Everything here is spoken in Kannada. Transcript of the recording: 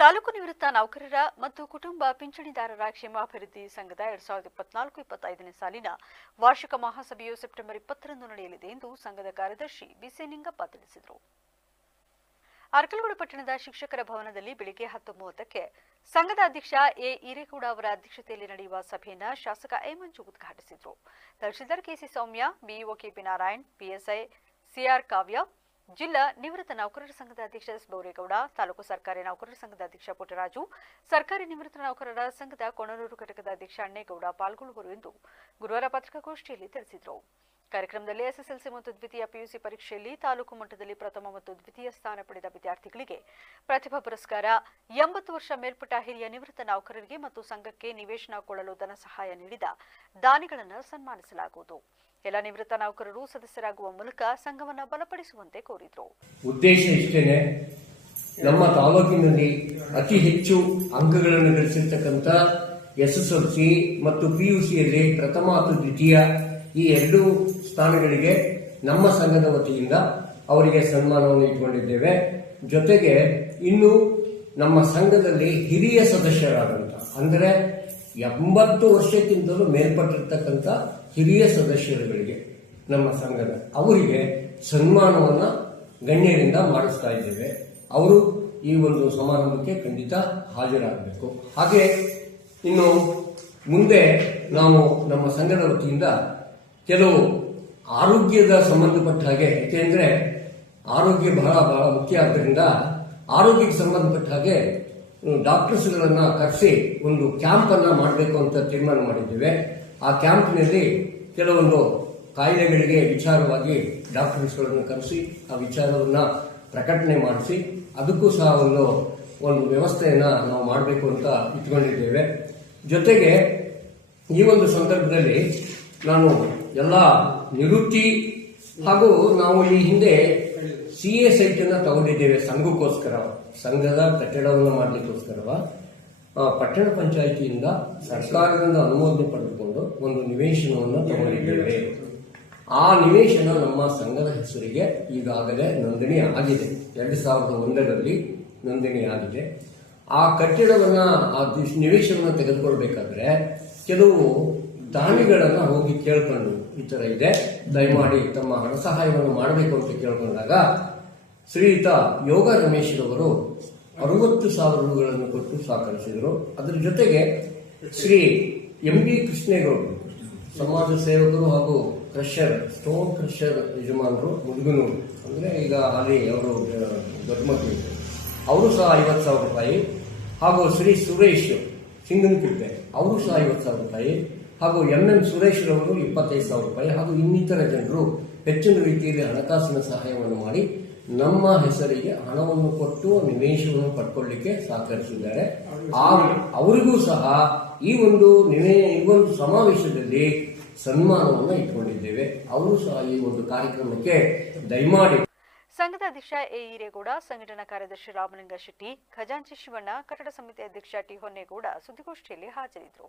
ತಾಲೂಕು ನಿವೃತ್ತ ನೌಕರರ ಮತ್ತು ಕುಟುಂಬ ಪಿಂಚಣಿದಾರರ ಕ್ಷೇಮಾಭಿವೃದ್ಧಿ ಸಂಘದ 2024-25ನೇ ಸಾಲಿನ ವಾರ್ಷಿಕ ಮಹಾಸಭೆಯು ಸೆಪ್ಟೆಂಬರ್ 20ರಂದು ನಡೆಯಲಿದೆ ಎಂದು ಸಂಘದ ಕಾರ್ಯದರ್ಶಿ ಬಿಸಿ ನಿಂಗಪ್ಪ ತಿಳಿಸಿದರು. ಅರಕಲಗೂಡು ಪಟ್ಟಣದ ಶಿಕ್ಷಕರ ಭವನದಲ್ಲಿ ಬೆಳಗ್ಗೆ 10:30ಕ್ಕೆ ಸಂಘದ ಅಧ್ಯಕ್ಷ ಎ ಈರೇಗೌಡ ಅವರ ಅಧ್ಯಕ್ಷತೆಯಲ್ಲಿ ನಡೆಯುವ ಸಭೆಯನ್ನು ಶಾಸಕ ಎ ಮಂಜು ಉದ್ಘಾಟಿಸಿದರು. Tahsildar KC Soumya, BEO KP Narayan, PSI CR Kavya, ಜಿಲ್ಲಾ ನಿವೃತ್ತ ನೌಕರರ ಸಂಘದ ಅಧ್ಯಕ್ಷ ಎಸ್ ಬೋರೇಗೌಡ, ತಾಲೂಕು ಸರ್ಕಾರಿ ನೌಕರರ ಸಂಘದ ಅಧ್ಯಕ್ಷ ಪುಟ್ಟರಾಜು, ಸರ್ಕಾರಿ ನಿವೃತ್ತ ನೌಕರರ ಸಂಘದ ಕೊಣನೂರು ಘಟಕದ ಅಧ್ಯಕ್ಷ ಅಣ್ಣೇಗೌಡ ಪಾಲ್ಗೊಳ್ಳುವರು ಎಂದು ಗುರುವಾರ ಪತ್ರಿಕಾಗೋಷ್ಠಿಯಲ್ಲಿ ತಿಳಿಸಿದರು. ಕಾರ್ಯಕ್ರಮದಲ್ಲಿ ಎಸ್ಎಸ್ಎಲ್ಸಿ ಮತ್ತು ದ್ವಿತೀಯ ಪಿಯುಸಿ ಪರೀಕ್ಷೆಯಲ್ಲಿ ತಾಲೂಕು ಮಟ್ಟದಲ್ಲಿ ಪ್ರಥಮ ಮತ್ತು ದ್ವಿತೀಯ ಸ್ಥಾನ ಪಡೆದ ವಿದ್ಯಾರ್ಥಿಗಳಿಗೆ ಪ್ರತಿಭಾ ಪುರಸ್ಕಾರ, 80 ವರ್ಷ ಮೇಲ್ಪಟ್ಟ ಹಿರಿಯ ನಿವೃತ್ತ ನೌಕರರಿಗೆ ಮತ್ತು ಸಂಘಕ್ಕೆ ನಿವೇಶನ ಕೊಳ್ಳಲು ಧನ ಸಹಾಯ ನೀಡಿದ ದಾನಿಗಳನ್ನು ಸನ್ಮಾನಿಸಲಾಗುವುದು. ಎಲ್ಲ ನಿವೃತ್ತ ನೌಕರರು ಸದಸ್ಯರಾಗುವ ಮೂಲಕ ಸಂಘವನ್ನು ಬಲಪಡಿಸುವಂತೆ ಕೋರಿದರು. ಉದ್ದೇಶ ಇಷ್ಟೇನೆ, ನಮ್ಮ ತಾಲೂಕಿನಲ್ಲಿ ಅತಿ ಹೆಚ್ಚು ಅಂಕಗಳನ್ನು ಗಳಿಸಿರ್ತಕ್ಕಂಥ ಎಸ್ಎಸ್ಎಲ್ಸಿ ಮತ್ತು ಪಿಯುಸಿಯಲ್ಲಿ ಪ್ರಥಮ ಮತ್ತು ದ್ವಿತೀಯ ಈ ಎರಡು ಸ್ಥಾನಗಳಿಗೆ ನಮ್ಮ ಸಂಘದ ವತಿಯಿಂದ ಅವರಿಗೆ ಸನ್ಮಾನವನ್ನು ಇಟ್ಟುಕೊಂಡಿದ್ದೇವೆ. ಜೊತೆಗೆ ಇನ್ನು ನಮ್ಮ ಸಂಘದಲ್ಲಿ ಹಿರಿಯ ಸದಸ್ಯರಾದಂಥ ಅಂದರೆ 80 ವರ್ಷಕ್ಕಿಂತಲೂ ಮೇಲ್ಪಟ್ಟಿರ್ತಕ್ಕಂಥ ಹಿರಿಯ ಸದಸ್ಯರುಗಳಿಗೆ ನಮ್ಮ ಸಂಘದ ಅವರಿಗೆ ಸನ್ಮಾನವನ್ನು ಗಣ್ಯರಿಂದ ಮಾಡಿಸ್ತಾ ಇದ್ದೇವೆ. ಅವರು ಈ ಒಂದು ಸಮಾರಂಭಕ್ಕೆ ಖಂಡಿತ ಹಾಜರಾಗಬೇಕು. ಹಾಗೆ ಇನ್ನು ಮುಂದೆ ನಾವು ನಮ್ಮ ಸಂಘದ ವತಿಯಿಂದ ಕೆಲವು ಆರೋಗ್ಯದ ಸಂಬಂಧಪಟ್ಟ ಹಾಗೆ, ಏಕೆಂದರೆ ಆರೋಗ್ಯ ಬಹಳ ಮುಖ್ಯ ಆದ್ದರಿಂದ ಆರೋಗ್ಯಕ್ಕೆ ಸಂಬಂಧಪಟ್ಟ ಹಾಗೆ ಡಾಕ್ಟರ್ಸ್ಗಳನ್ನ ಕರೆಸಿ ಒಂದು ಕ್ಯಾಂಪ್ ಅನ್ನ ಮಾಡಬೇಕು ಅಂತ ತೀರ್ಮಾನ ಮಾಡಿದ್ದೇವೆ. ಆ ಕ್ಯಾಂಪ್ನಲ್ಲಿ ಕೆಲವೊಂದು ಕಾಯಿಲೆಗಳಿಗೆ ವಿಚಾರವಾಗಿ ಡಾಕ್ಟರ್ಸ್ಗಳನ್ನು ಕರೆಸಿ ಆ ವಿಚಾರವನ್ನ ಪ್ರಕಟಣೆ ಮಾಡಿಸಿ ಅದಕ್ಕೂ ಸಹ ಒಂದು ವ್ಯವಸ್ಥೆಯನ್ನ ನಾವು ಮಾಡಬೇಕು ಅಂತ ಇಟ್ಕೊಂಡಿದ್ದೇವೆ. ಜೊತೆಗೆ ಈ ಒಂದು ಸಂದರ್ಭದಲ್ಲಿ ನಾನು ಎಲ್ಲ ನಿವೃತ್ತಿ ಹಾಗೂ ನಾವು ಈ ಹಿಂದೆ ಸಿಎ ಸೈಟ್ ಅನ್ನ ತಗೊಂಡಿದ್ದೇವೆ ಸಂಘಕ್ಕೋಸ್ಕರ, ಸಂಘದ ಕಟ್ಟಡವನ್ನು ಮಾಡಲಿಕ್ಕೋಸ್ಕರವ ಪಟ್ಟಣ ಪಂಚಾಯಿತಿಯಿಂದ ಸರ್ಕಾರದಿಂದ ಅನುಮೋದನೆ ಪಡೆದುಕೊಂಡು ಒಂದು ನಿವೇಶನವನ್ನು ತಗೊಂಡಿದ್ದೇವೆ. ಆ ನಿವೇಶನ ನಮ್ಮ ಸಂಘದ ಹೆಸರಿಗೆ ಈಗಾಗಲೇ ನೋಂದಣಿ ಆಗಿದೆ. 2001ರಲ್ಲಿ ನೋಂದಣಿ ಆಗಿದೆ. ಆ ಕಟ್ಟಡವನ್ನ ಆ ನಿವೇಶನವನ್ನು ತೆಗೆದುಕೊಳ್ಬೇಕಾದ್ರೆ ಕೆಲವು ದಾನಿಗಳನ್ನ ಹೋಗಿ ಕೇಳ್ಕೊಂಡು ಈ ತರ ಇದೆ, ದಯಮಾಡಿ ತಮ್ಮ ಹಣ ಸಹಾಯವನ್ನು ಮಾಡಬೇಕು ಅಂತ ಕೇಳ್ಕೊಂಡಾಗ ಶ್ರೀಯುತ ಯೋಗ ರಮೇಶ್ ರವರು 60,000 ರೂಗಳನ್ನು ಕೊಟ್ಟು ಸಹಕರಿಸಿದರು. ಅದರ ಜೊತೆಗೆ ಶ್ರೀ ಎಂ.ಬಿ. ಕೃಷ್ಣೇಗೌಡರು ಸಮಾಜ ಸೇವಕರು ಹಾಗೂ ಸ್ಟೋನ್ ಕ್ರಷರ್ ಯಜಮಾನರು ಮುದುಗನೂರು, ಅಂದ್ರೆ ಈಗ ಅಲ್ಲಿ ಅವರು ದೊಡ್ಡ ಮಕ್ಕಳು, ಅವರು ಸಹ 50,000 ರೂಪಾಯಿ, ಹಾಗೂ ಶ್ರೀ ಸುರೇಶ್ ಸಿಂಗನಕಿಟ್ಟೆ ಅವರು ಸಹ 50,000 ರೂಪಾಯಿ, ಹಾಗೂ ಎಂ.ಎಂ. ಸುರೇಶ್ ರವರು 25,000 ರೂಪಾಯಿ, ಹಾಗೂ ಇನ್ನಿತರ ಜನರು ಹೆಚ್ಚಿನ ರೀತಿಯಲ್ಲಿ ಹಣಕಾಸಿನ ಸಹಾಯವನ್ನು ಮಾಡಿ ನಮ್ಮ ಹೆಸರಿಗೆ ಹಣವನ್ನು ಕೊಟ್ಟು ನಿವೇಶನವನ್ನು ಪಡ್ಕೊಳ್ಳಿಕ್ಕೆ ಸಹಕರಿಸಿದ್ದಾರೆ. ಅವರಿಗೂ ಸಹ ಈ ಒಂದು ಸಮಾವೇಶದಲ್ಲಿ ಸನ್ಮಾನವನ್ನು ಇಟ್ಕೊಂಡಿದ್ದೇವೆ. ಅವರು ಸಹ ಈ ಒಂದು ಕಾರ್ಯಕ್ರಮಕ್ಕೆ ದಯಮಾಡಿ. ಸಂಘದ ಅಧ್ಯಕ್ಷ ಎ ಈರೇಗೌಡ, ಸಂಘಟನಾ ಕಾರ್ಯದರ್ಶಿ ರಾಮಲಿಂಗ ಶೆಟ್ಟಿ, ಖಜಾಂಚಿ ಶಿವಣ್ಣ, ಕಟ್ಟಡ ಸಮಿತಿ ಅಧ್ಯಕ್ಷ ಟಿ ಹೊನ್ನೇಗೌಡ ಸುದ್ದಿಗೋಷ್ಠಿಯಲ್ಲಿ ಹಾಜರಿದ್ದರು.